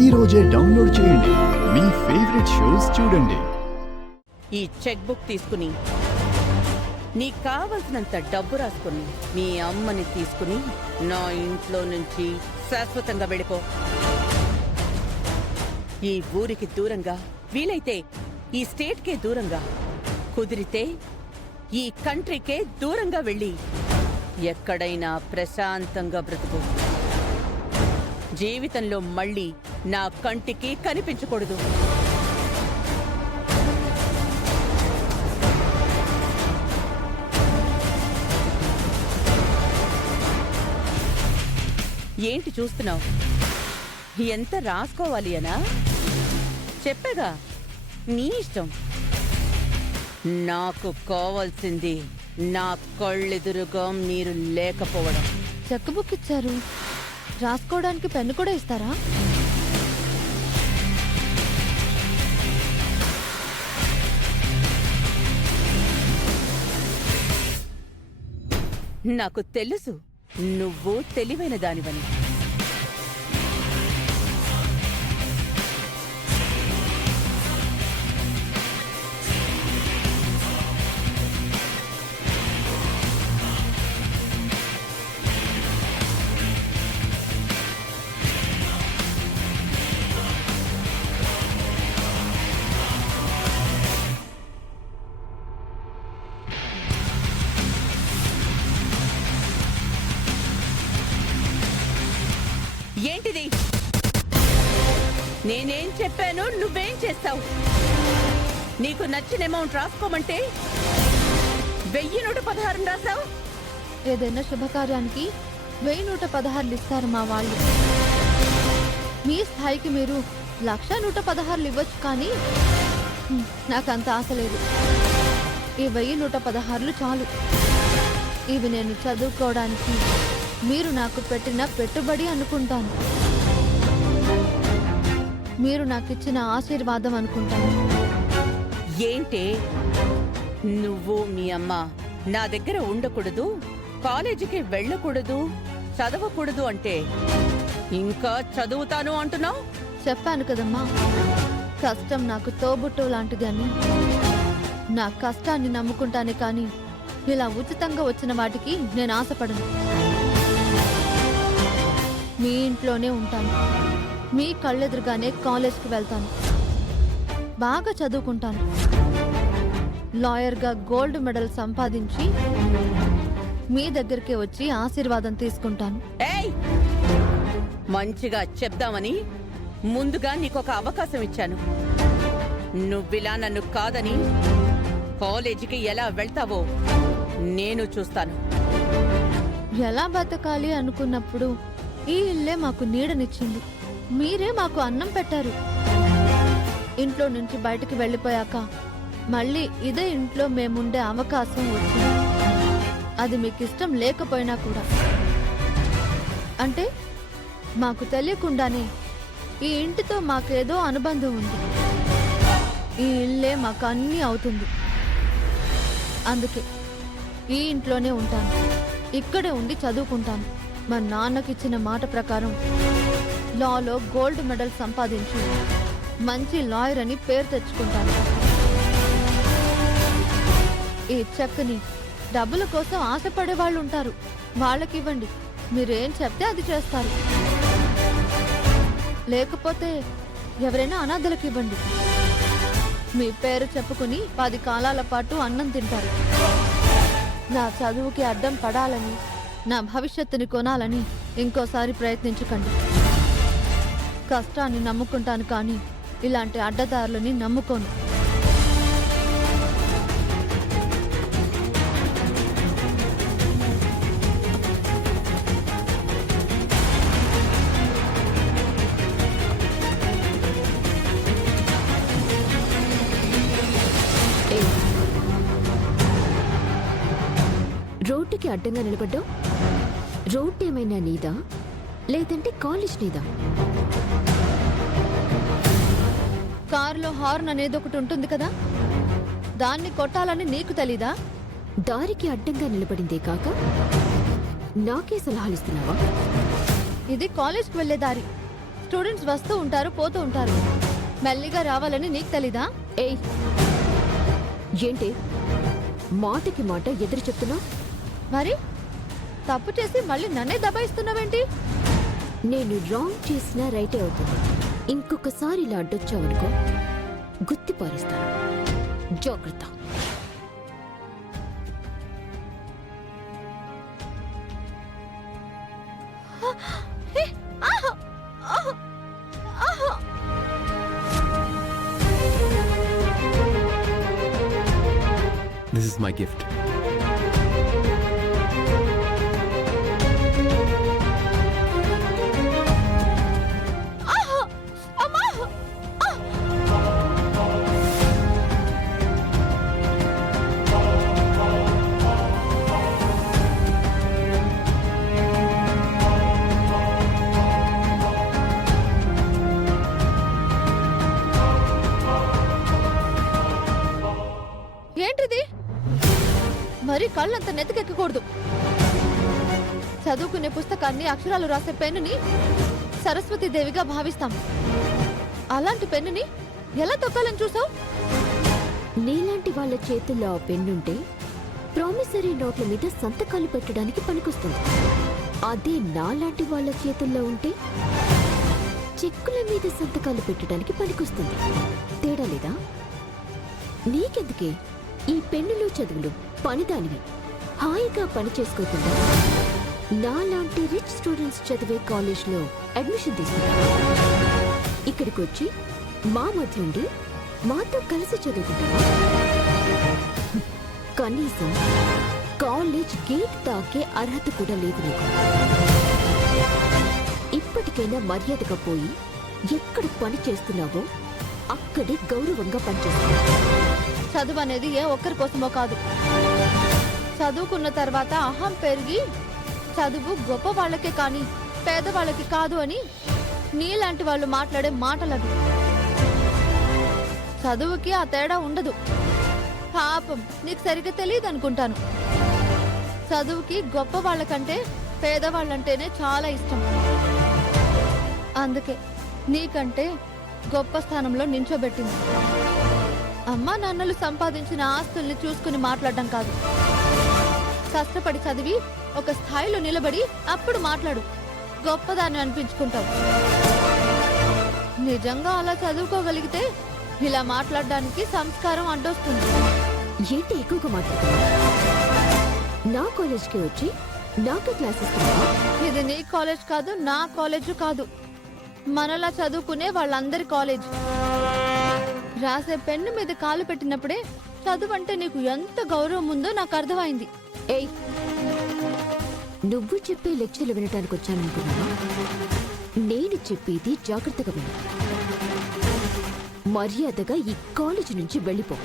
ఈ రోజే డౌన్లోడ్ చేయండి. మీ ఫేవరెట్ షోస్ చూడండి. ఈ చెక్ బుక్ తీసుకుని నీకు కావలసినంత డబ్బు రాసుకుని మీ అమ్మని తీసుకుని నా ఇంట్లో నుంచి శాశ్వతంగా వెళ్ళిపో. ఈ ఊరికి దూరంగా, వీలైతే ఈ స్టేట్కే దూరంగా, కుదిరితే ఈ కంట్రీకే దూరంగా వెళ్ళి ఎక్కడైనా ప్రశాంతంగా బ్రతుకు. జీవితంలో మళ్ళీ నా కంటికి కనిపించకూడదు. ఏంటి చూస్తున్నావు? ఎంత రాసుకోవాలి అనా? చెప్పగా నీ ఇష్టం. నాకు కావాల్సింది నా కళ్ళెదురుగా మీరు లేకపోవడం. చెక్ బుక్ ఇచ్చారు, రాసుకోవడానికి పెన్ను కూడా ఇస్తారా? నాకు తెలుసు నువ్వు తెలివైన దానివని. ఏంటిది? నేనేం చెప్పాను, నువ్వేం చేస్తావు? నీకు నచ్చిన అమౌంట్ రాసుకోమంటే 1116 రాసావు. ఏదైనా శుభకార్యానికి 1116 ఇస్తారు మా వాళ్ళు. మీ స్థాయికి మీరు 1,116 ఇవ్వచ్చు, కానీ నాకంత ఆశ లేదు. ఈ 1116 చాలు. ఇవి నేను చదువుకోవడానికి మీరు నాకు పెట్టిన పెట్టుబడి అనుకుంటాను. మీరు నాకిచ్చిన ఆశీర్వాదం అనుకుంటాను. ఏంటే నువ్వు మీ అమ్మ నా దగ్గర ఉండకూడదు, కాలేజీకి వెళ్ళకూడదు, చదవకూడదు అంటే ఇంకా చదువుతాను అంటున్నావు? చెప్పాను కదమ్మా, కష్టం నాకు తోబుట్టు లాంటిది అని. నా కష్టాన్ని నమ్ముకుంటానే కానీ ఇలా ఉచితంగా వచ్చిన వాటికి నేను ఆశపడను. మీ ఇంట్లోనే ఉంటాను, మీ కళ్ళెదురుగానే కాలేజ్కి వెళ్తాను, బాగా చదువుకుంటాను, లాయర్గా గోల్డ్ మెడల్ సంపాదించి మీ దగ్గరికి వచ్చి ఆశీర్వాదం తీసుకుంటాను. ఏయ్, మంచిగా చెప్దామని ముందుగా నీకొక అవకాశం ఇచ్చాను. నువ్విలా నన్ను కాదని కాలేజీకి ఎలా వెళ్తావో నేను చూస్తాను. ఎలా బతకాలి అనుకున్నప్పుడు ఈ ఇల్లే మాకు నీడనిచ్చింది. మీరే మాకు అన్నం పెట్టారు. ఇంట్లో నుంచి బయటికి వెళ్ళిపోయాక మళ్ళీ ఇదే ఇంట్లో మేముండే అవకాశం వచ్చింది. అది మీకు ఇష్టం లేకపోయినా కూడా. అంటే మాకు తెలియకుండానే ఈ ఇంటితో మాకేదో అనుబంధం ఉంది. ఈ ఇల్లే మాకు అన్నీ అవుతుంది. అందుకే ఈ ఇంట్లోనే ఉంటాను, ఇక్కడే ఉండి చదువుకుంటాను. మా నాన్నకిచ్చిన మాట ప్రకారం లాలో గోల్డ్ మెడల్ సంపాదించి మంచి లాయర్ అని పేరు తెచ్చుకుంటాను. ఈ చెక్ని డబ్బుల కోసం ఆశపడే వాళ్ళు ఉంటారు, వాళ్ళకివ్వండి. మీరేం చెప్తే అది చేస్తారు. లేకపోతే ఎవరైనా అనాథలకు ఇవ్వండి. మీ పేరు చెప్పుకుని 10 కాలాల పాటు అన్నం తింటారు. నా చదువుకి అడ్డం పడాలని, నా భవిష్యత్తుని కొనాలని ఇంకోసారి ప్రయత్నించకండి. కష్టాన్ని నమ్ముకుంటాను కానీ ఇలాంటి అడ్డదారులని నమ్ముకోను. రోడ్డుకి అడ్డంగా నిలబడ్డావు. రోడ్డు ఏమైనా నీదా లేదంటే కాలేజ్ నీదా? కారులో హార్న్ అనేది ఒకటి ఉంటుంది కదా, దాన్ని కొట్టాలని నీకు తెలీదా? దారికి అడ్డంగా నిలబడిందే కాక నాకే సలహాలిస్తున్నావా? ఇది కాలేజ్కి వెళ్లే దారి. స్టూడెంట్స్ వస్తూ ఉంటారు పోతూ ఉంటారు. మెల్లిగా రావాలని నీకు తెలీదా? ఏయ్, ఏంటి మాటకి మాట ఎదురు చెప్తున్నా? మరి తప్పు చేసి మళ్ళీ నన్నే దబాయిస్తున్నావేంటి? నేను రాంగ్ చేసినా రైటే అవుతుంది. ఇంకొకసారి ఇలా అడ్డొచ్చావనుకో గుత్తి పారేస్తాను. జాగ్రత్త. This is my gift. ఏంటిది? మరి కళ్ళంత నెత్తికెక్కకూడదు. చదువుకునే పుస్తకాన్ని అక్షరాలు రాసే పెన్నుని సరస్వతీదేవిగా భావిస్తాం. అలాంటి పెన్నుని ఎలా తొక్కాలని చూసావు? నీలాంటి వాళ్ళ చేతుల్లో ఆ పెన్నుంటే ప్రామిసరీ నోట్ల మీద సంతకాలు పెట్టడానికి పనికొస్తుంది. అదే నాలాంటి వాళ్ళ చేతుల్లో ఉంటే చెక్కుల మీద సంతకాలు పెట్టడానికి పనికొస్తుంది. తేడా లేదా? నీకెందుకే ఈ పెన్నులు చదువులు? పనిదానివి హాయిగా పని చేసుకోకుండా నాలాంటి రిచ్ స్టూడెంట్స్ చదివే కాలేజ్లో అడ్మిషన్ తీసుకుంటా. ఇక్కడికి వచ్చి మా మధ్య ఉండి మాతో కలిసి చదువుకుంటావా? కనీసం కాలేజ్ గేట్ తాకే అర్హత కూడా లేదు నీకు. ఇప్పటికైనా మర్యాదగా పోయి ఎక్కడ పని చేస్తున్నావో అక్కడే గౌరవంగా పనిచేస్తున్నావు. చదువు అనేది ఏ ఒక్కరి కోసమో కాదు. చదువుకున్న తర్వాత అహం పెరిగి చదువు గొప్ప వాళ్ళకే కానీ పేదవాళ్ళకి కాదు అని నీలాంటి వాళ్ళు మాట్లాడే మాటలవి. చదువుకి ఆ తేడా ఉండదు. పాపం నీకు సరిగ్గా తెలియదు అనుకుంటాను. చదువుకి గొప్ప వాళ్ళకంటే పేదవాళ్ళంటేనే చాలా ఇష్టం. అందుకే నీకంటే గొప్ప స్థానంలో నించోబెట్టింది. అమ్మా నాన్నలు సంపాదించిన ఆస్తుల్ని చూసుకుని మాట్లాడడం కాదు. కష్టపడి చదివి ఒక స్థాయిలో నిలబడి అప్పుడు మాట్లాడు. గొప్పదాన్ని అనిపించుకుంటావు. నిజంగా అలా చదువుకోగలిగితే ఇలా మాట్లాడడానికి సంస్కారం అడ్డొస్తుంది. ఏంటి ఎక్కువగా మాట్లాడుతున్నా? నా కాలేజ్కి వచ్చి నాకే క్లాస్ ఇస్తున్నావా? ఇది నీ కాలేజ్ కాదు, నా కాలేజ్ కాదు. మనలా చదువుకునే వాళ్ళందరి కాలేజ్. రాసే పెన్ను మీద కాలు పెట్టినప్పుడే చదువు అంటే నీకు ఎంత గౌరవం ఉందో నాకు అర్థమైంది. ఏయ్, నువ్వు చెప్పే లెక్చర్లు వినటానికి వచ్చాననుకున్నావా? నేను చెప్పేది జాగ్రత్తగా విను. మర్యాదగా ఈ కాలేజీ నుంచి వెళ్ళిపో.